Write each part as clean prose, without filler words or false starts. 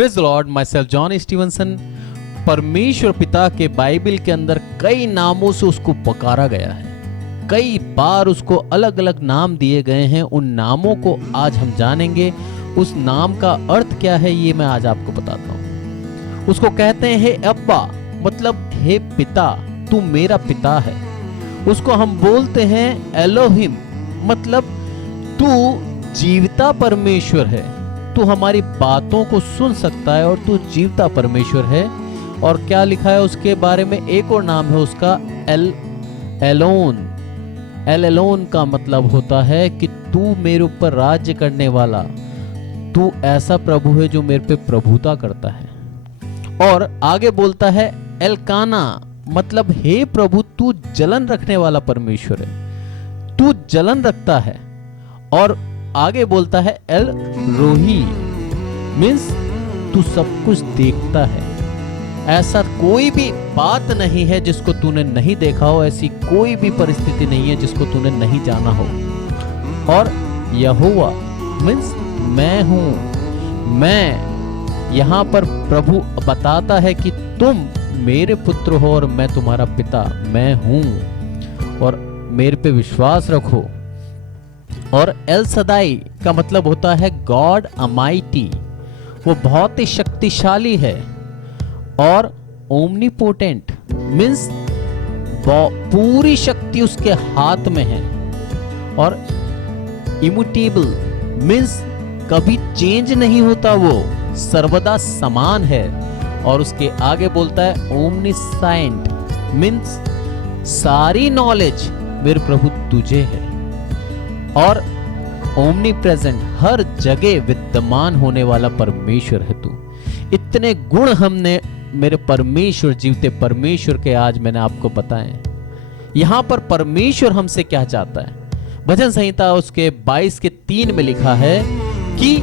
Praise the Lord, my self John Stevenson. परमेश्वर पिता के बाइबल के अंदर कई नामों से उसको पुकारा गया है, कई बार उसको अलग अलग नाम दिए गए हैं। उन नामों को आज हम जानेंगे। उस नाम का अर्थ क्या है ये मैं आज आपको बताता हूँ। उसको कहते हैं हे अब्बा, मतलब हे पिता, तू मेरा पिता है। उसको हम बोलते हैं एलोहिम, मतलब तू जीवता परमेश्वर है, तू हमारी बातों को सुन सकता है और तू जीवता परमेश्वर है। और क्या लिखा है उसके बारे में, एक और नाम है उसका एल एलोन। एल एलोन का मतलब होता है कि तू मेरे ऊपर राज्य करने वाला, तू ऐसा प्रभु है जो मेरे पे प्रभुता करता है। और आगे बोलता है एलकाना, मतलब हे प्रभु तू जलन रखने वाला परमेश्वर है, तू जलन रखता है। और आगे बोलता है एल रोही, मीन्स तू सब कुछ देखता है। ऐसा कोई भी बात नहीं है जिसको तूने नहीं देखा हो, ऐसी कोई भी परिस्थिति नहीं है जिसको तूने नहीं जाना हो। और यहोवा मीन्स मैं हूं। मैं यहां पर प्रभु बताता है कि तुम मेरे पुत्र हो और मैं तुम्हारा पिता मैं हूं, और मेरे पे विश्वास रखो। और एल सदाई का मतलब होता है गॉड अमाइटी, वो बहुत ही शक्तिशाली है। और ओमनीपोटेंट मीन्स पूरी शक्ति उसके हाथ में है। और इम्यूटेबल मीन्स कभी चेंज नहीं होता, वो सर्वदा समान है। और उसके आगे बोलता है ओमनीसाइंट, मीन्स सारी नॉलेज मेरे प्रभु तुझे है। और ओमनी प्रेजेंट, हर जगह विद्यमान होने वाला परमेश्वर है तू। इतने गुण हमने मेरे परमेश्वर, जीवते परमेश्वर के आज मैंने आपको बताए। यहां पर परमेश्वर हमसे क्या चाहता है, भजन संहिता उसके 22 के 3 में लिखा है कि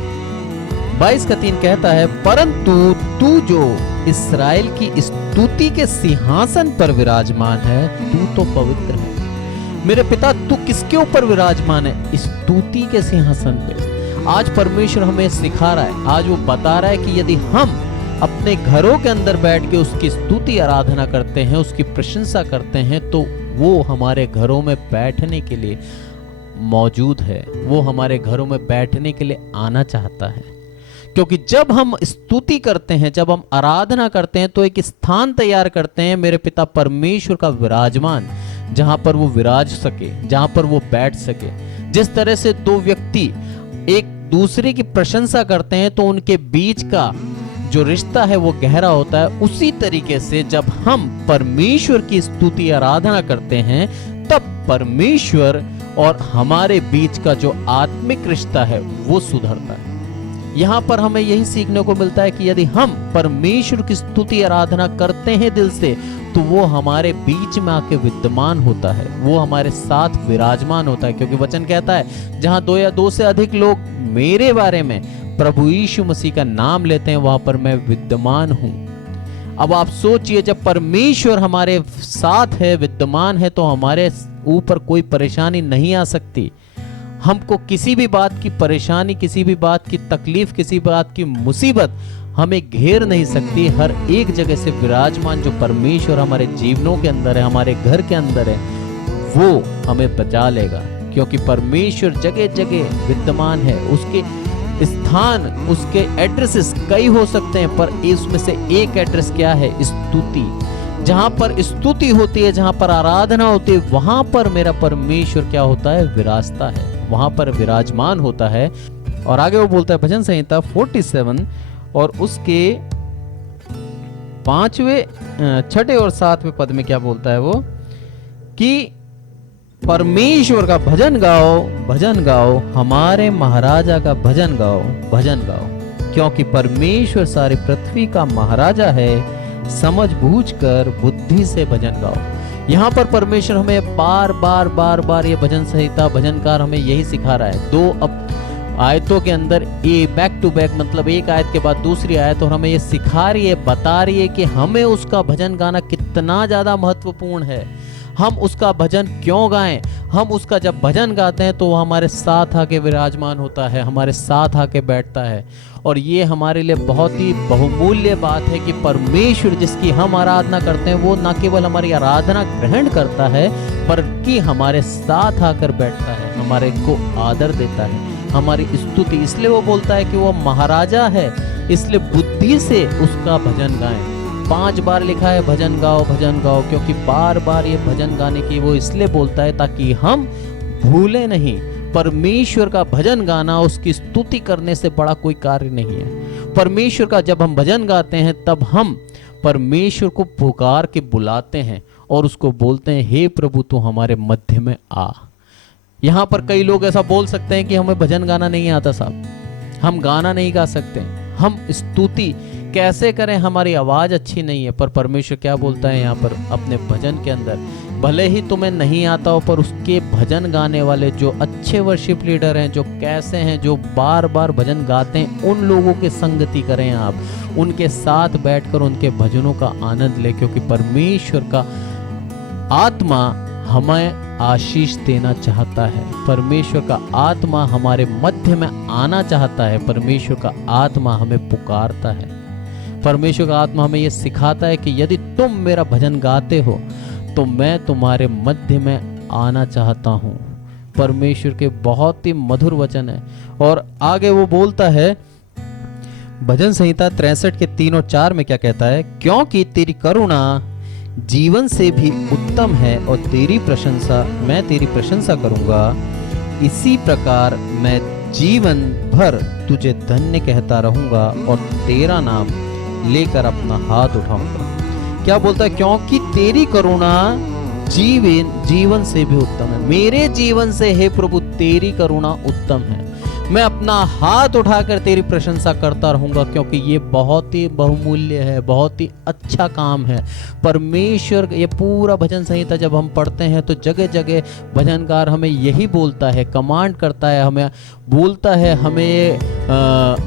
22 का 3 कहता है, परंतु तू जो इस्राएल की स्तुति के सिंहासन पर विराजमान है, तू तो पवित्र है। मेरे पिता तू किसके ऊपर विराजमान है? स्तुति के सिंहासन पे। आज परमेश्वर हमें सिखा रहा है, आज वो बता रहा है कि यदि हम अपने घरों के अंदर बैठ के उसकी स्तुति आराधना करते हैं, उसकी प्रशंसा करते हैं, तो वो हमारे घरों में बैठने के लिए मौजूद है, वो हमारे घरों में बैठने के लिए आना चाहता है। क्योंकि जब हम स्तुति करते हैं, जब हम आराधना करते हैं, तो एक स्थान तैयार करते हैं मेरे पिता परमेश्वर का विराजमान, जहां पर वो विराज सके, जहां पर वो बैठ सके। जिस तरह से दो व्यक्ति एक दूसरे की प्रशंसा करते हैं तो उनके बीच का जो रिश्ता है वो गहरा होता है, उसी तरीके से जब हम परमेश्वर की स्तुति आराधना करते हैं, तब परमेश्वर और हमारे बीच का जो आत्मिक रिश्ता है वो सुधरता है। यहां पर हमें यही सीखने को मिलता है कि यदि हम परमेश्वर की स्तुति आराधना करते हैं दिल से, तो वो हमारे बीच में आके विद्यमान होता है, वो हमारे साथ विराजमान होता है। क्योंकि वचन कहता है, जहां 2 या 2 से अधिक लोग मेरे बारे में प्रभु यीशु मसीह का नाम लेते हैं, वहां पर मैं विद्यमान हूं। अब आप सोचिए, जब परमेश्वर हमारे साथ है, विद्यमान है, तो हमारे ऊपर कोई परेशानी नहीं आ सकती। हमको किसी भी बात की परेशानी, किसी भी बात की तकलीफ, किसी बात की मुसीबत हमें घेर नहीं सकती। हर एक जगह से विराजमान जो परमेश्वर हमारे जीवनों के अंदर है, हमारे घर के अंदर है, वो हमें बचा लेगा। क्योंकि परमेश्वर जगह जगह विद्यमान है। उसके स्थान, उसके एड्रेसेस कई हो सकते हैं, पर इसमें से एक एड्रेस क्या है? स्तुति। जहां पर स्तुति होती है, जहां पर आराधना होती है, वहां पर मेरा परमेश्वर क्या होता है? विराजता है, वहां पर विराजमान होता है। और आगे वो बोलता है भजन संहिता 47 और उसके 5वें, 6ठे और 7वें पद में क्या बोलता है वो, कि परमेश्वर का भजन गाओ, भजन गाओ, हमारे महाराजा का भजन गाओ, भजन गाओ। क्योंकि परमेश्वर सारी पृथ्वी का महाराजा है, समझ बूझ कर बुद्धि से भजन गाओ। यहाँ पर परमेश्वर हमें बार बार बार बार ये भजन संहिता, भजनकार हमें यही सिखा रहा है। 2 आयतों के अंदर ये बैक टू बैक, मतलब एक आयत के बाद दूसरी आयत, और हमें ये सिखा रही है, बता रही है कि हमें उसका भजन गाना कितना ज्यादा महत्वपूर्ण है। हम उसका भजन क्यों गाएं? हम उसका जब भजन गाते हैं तो वो हमारे साथ आके विराजमान होता है, हमारे साथ आके बैठता है। और ये हमारे लिए बहुत ही बहुमूल्य बात है कि परमेश्वर जिसकी हम आराधना करते हैं वो न केवल हमारी आराधना ग्रहण करता है बल्कि हमारे साथ आकर बैठता है, हमारे को आदर देता है, हमारी स्तुति। इसलिए वो बोलता है कि वो महाराजा है, इसलिए बुद्धि से उसका भजन गाएं। 5 बार लिखा है भजन गाओ भजन गाओ, क्योंकि बार बार ये भजन गाने की वो इसलिए बोलता है ताकि हम भूले नहीं। परमेश्वर का भजन गाना, उसकी स्तुति करने से बड़ा कोई कार्य नहीं है। परमेश्वर का जब हम भजन गाते हैं तब हम परमेश्वर को पुकार के बुलाते हैं और उसको बोलते हैं, हे प्रभु तू हमारे मध्य में आ। यहाँ पर कई लोग ऐसा बोल सकते हैं कि हमें भजन गाना नहीं आता साहब, हम गाना नहीं गा सकते, हम स्तुति कैसे करें, हमारी आवाज अच्छी नहीं है। पर परमेश्वर क्या बोलता है यहाँ पर अपने भजन के अंदर, भले ही तुम्हें नहीं आता हो पर उसके भजन गाने वाले जो अच्छे वर्शिप लीडर हैं, जो कैसे हैं, जो बार बार भजन गाते हैं, उन लोगों की संगति करें आप, उनके साथ बैठकर उनके भजनों का आनंद ले, क्योंकि परमेश्वर का आत्मा हमें आशीष देना चाहता है। परमेश्वर का आत्मा हमारे मध्य में आना चाहता है। परमेश्वर का आत्मा हमें पुकारता है। परमेश्वर का आत्मा हमें यह सिखाता है कि यदि तुम मेरा भजन गाते हो तो मैं तुम्हारे मध्य में आना चाहता हूं। परमेश्वर के बहुत ही मधुर वचन है। और आगे वो बोलता है भजन संहिता 63 के 3 और 4 में क्या कहता है, क्योंकि तेरी करुणा जीवन से भी उत्तम है और मैं तेरी प्रशंसा करूंगा। इसी प्रकार मैं जीवन भर तुझे धन्य कहता रहूंगा और तेरा नाम लेकर अपना हाथ उठाऊंगा। क्या बोलता है, क्योंकि तेरी करुणा जीवन से भी उत्तम है। मेरे जीवन से हे प्रभु तेरी करुणा उत्तम है। मैं अपना हाथ उठाकर तेरी प्रशंसा करता रहूंगा, क्योंकि ये बहुत ही बहुमूल्य है, बहुत ही अच्छा काम है। परमेश्वर, ये पूरा भजन संहिता जब हम पढ़ते हैं तो जगह जगह भजनकार हमें यही बोलता है, कमांड करता है, हमें बोलता है, हमें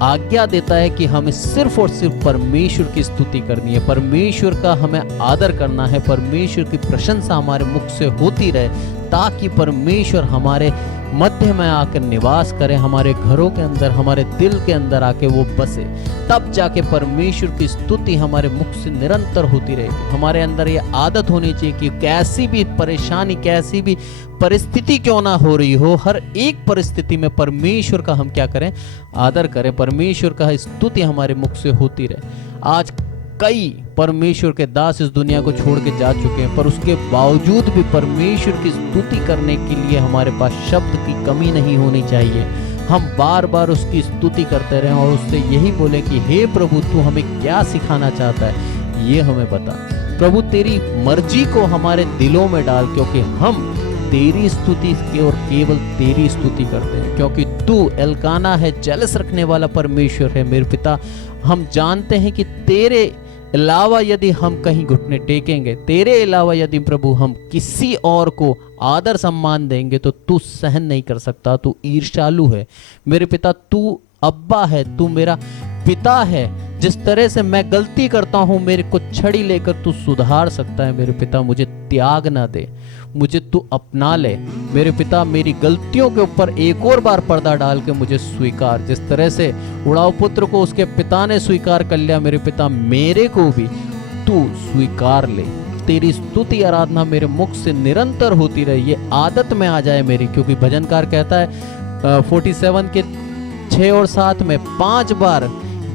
आज्ञा देता है कि हमें सिर्फ और सिर्फ परमेश्वर की स्तुति करनी है, परमेश्वर का हमें आदर करना है, परमेश्वर की प्रशंसा हमारे मुख से होती रहे, ताकि परमेश्वर हमारे मध्य में आकर निवास करे, हमारे घरों के अंदर, हमारे दिल के अंदर आके वो बसे। तब जाके परमेश्वर की स्तुति हमारे मुख से निरंतर होती रहेगी। हमारे अंदर ये आदत होनी चाहिए कि कैसी भी परेशानी, कैसी भी परिस्थिति क्यों ना हो रही हो, हर एक परिस्थिति में परमेश्वर का हम क्या करें, आदर करें, परमेश्वर का स्तुति हमारे मुख से होती रहे। आज कई परमेश्वर के दास इस दुनिया को छोड़ के जा चुके हैं, पर उसके बावजूद भी परमेश्वर की स्तुति करने के लिए हमारे पास शब्द की कमी नहीं होनी चाहिए। हम बार बार उसकी स्तुति करते रहें और उससे यही बोलें कि हे प्रभु तू हमें क्या सिखाना चाहता है, ये हमें बता। प्रभु तेरी मर्जी को हमारे दिलों में डाल, क्योंकि हम तेरी स्तुति की और केवल तेरी स्तुति करते हैं, क्योंकि तू एल्काना है, जलस रखने वाला परमेश्वर है। मेरे पिता, हम जानते हैं कि तेरे अलावा यदि हम कहीं घुटने टेकेंगे, तेरे अलावा यदि प्रभु हम किसी और को आदर सम्मान देंगे तो तू सहन नहीं कर सकता, तू ईर्ष्यालु है। मेरे पिता, तू अब्बा है, तू मेरा पिता है। जिस तरह से मैं गलती करता हूं, मेरे को छड़ी लेकर तू सुधार सकता है। मेरे पिता, मुझे त्याग ना दे, मुझे तू अपना ले। मेरे पिता, मेरी गलतियों के ऊपर एक और बार पर्दा डाल के मुझे स्वीकार। जिस तरह से उड़ाऊ पुत्र को उसके पिता ने स्वीकार कर लिया, मेरे पिता मेरे को भी तू स्वीकार ले। तेरी स्तुति आराधना मेरे मुख से निरंतर होती रहे, ये आदत में आ जाए मेरी। क्योंकि भजनकार कहता है 47 के 6 और 7 में 5 बार,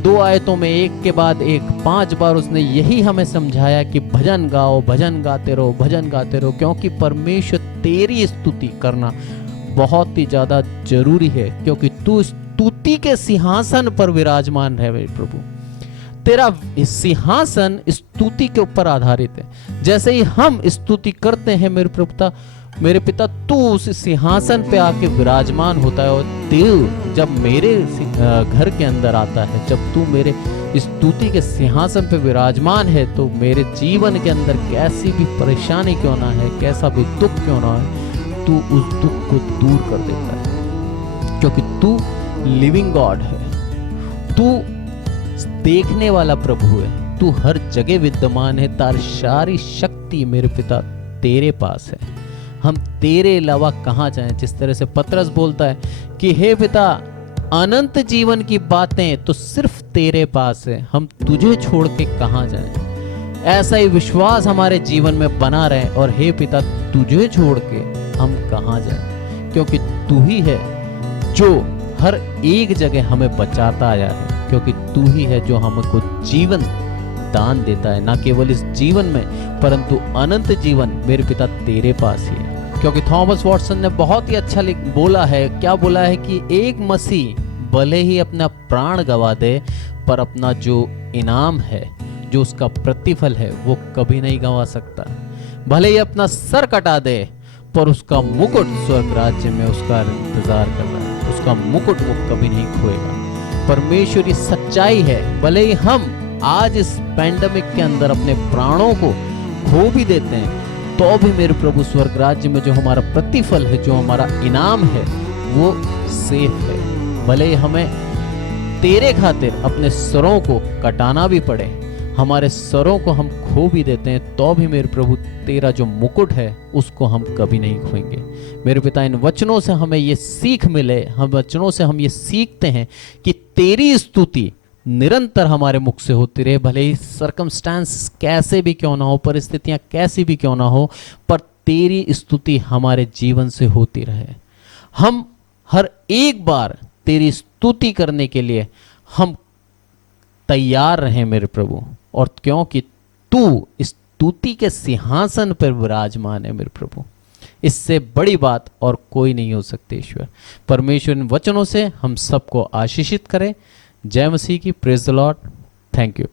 2 आयतों में एक के बाद एक 5 बार उसने यही हमें समझाया कि भजन गाओ, भजन गाते रहो, भजन गाते रहो, क्योंकि परमेश्वर तेरी स्तुति करना बहुत ही ज्यादा जरूरी है, क्योंकि तू स्तुति के सिंहासन पर विराजमान है। मेरे प्रभु, तेरा सिंहासन स्तुति के ऊपर आधारित है। जैसे ही हम स्तुति करते हैं मेरे पिता, तू उस सिंहासन पे आके विराजमान होता है। और तू जब मेरे घर के अंदर आता है, जब तू मेरे स्तुति के सिंहासन पे विराजमान है, तो मेरे जीवन के अंदर कैसी भी परेशानी क्यों ना है, कैसा भी दुख क्यों ना है, तू उस दुख को दूर कर देता है। क्योंकि तू लिविंग गॉड है, तू देखने वाला प्रभु है, तू हर जगह विद्यमान है। तारी सारी शक्ति मेरे पिता तेरे पास है, हम तेरे अलावा कहाँ जाएं। जिस तरह से पतरस बोलता है कि हे पिता, अनंत जीवन की बातें तो सिर्फ तेरे पास है, हम तुझे छोड़ के कहां जाएं। ऐसा ही विश्वास हमारे जीवन में बना रहे। और हे पिता, तुझे छोड़ के हम कहां जाएं, क्योंकि तू ही है जो हर एक जगह हमें बचाता आया है, क्योंकि तू ही है जो हमको जीवन दान देता है, ना केवल इस जीवन में परंतु अनंत जीवन मेरे पिता तेरे पास ही है। क्योंकि थॉमस वॉटसन ने बहुत ही अच्छा बोला है, क्या बोला है कि एक मसीह भले ही अपना प्राण गवा दे, पर अपना जो इनाम है, जो उसका प्रतिफल है, वो कभी नहीं गंवा सकता। भले ही अपना सर कटा दे, पर उसका मुकुट स्वर्ग राज्य में उसका इंतजार कर रहा है, उसका मुकुट वो कभी नहीं खोएगा। परमेश्वरी सच्चाई है। भले ही हम आज इस पैंडेमिक के अंदर अपने प्राणों को खो भी देते हैं, तो भी मेरे प्रभु स्वर्ग राज्य में जो हमारा प्रतिफल है, जो हमारा इनाम है, वो सेफ है। भले ही हमें तेरे खातिर अपने सरों को कटाना भी पड़े, हमारे सरों को हम खो भी देते हैं, तो भी मेरे प्रभु तेरा जो मुकुट है उसको हम कभी नहीं खोएंगे। मेरे पिता, इन वचनों से हमें ये सीख मिले, हम वचनों से हम ये सीखते हैं कि तेरी स्तुति निरंतर हमारे मुख से होती रहे। भले ही सर्कमस्टांस कैसे भी क्यों ना हो, परिस्थितियां कैसी भी क्यों ना हो, पर तेरी स्तुति हमारे जीवन से होती रहे। हम हर एक बार तेरी स्तुति करने के लिए हम तैयार रहें मेरे प्रभु, और क्योंकि तू स्तुति के सिंहासन पर विराजमान है मेरे प्रभु, इससे बड़ी बात और कोई नहीं हो सकती। ईश्वर परमेश्वर इन वचनों से हम सबको आशीषित करे। जय मसीह की। Praise the Lord. Thank you.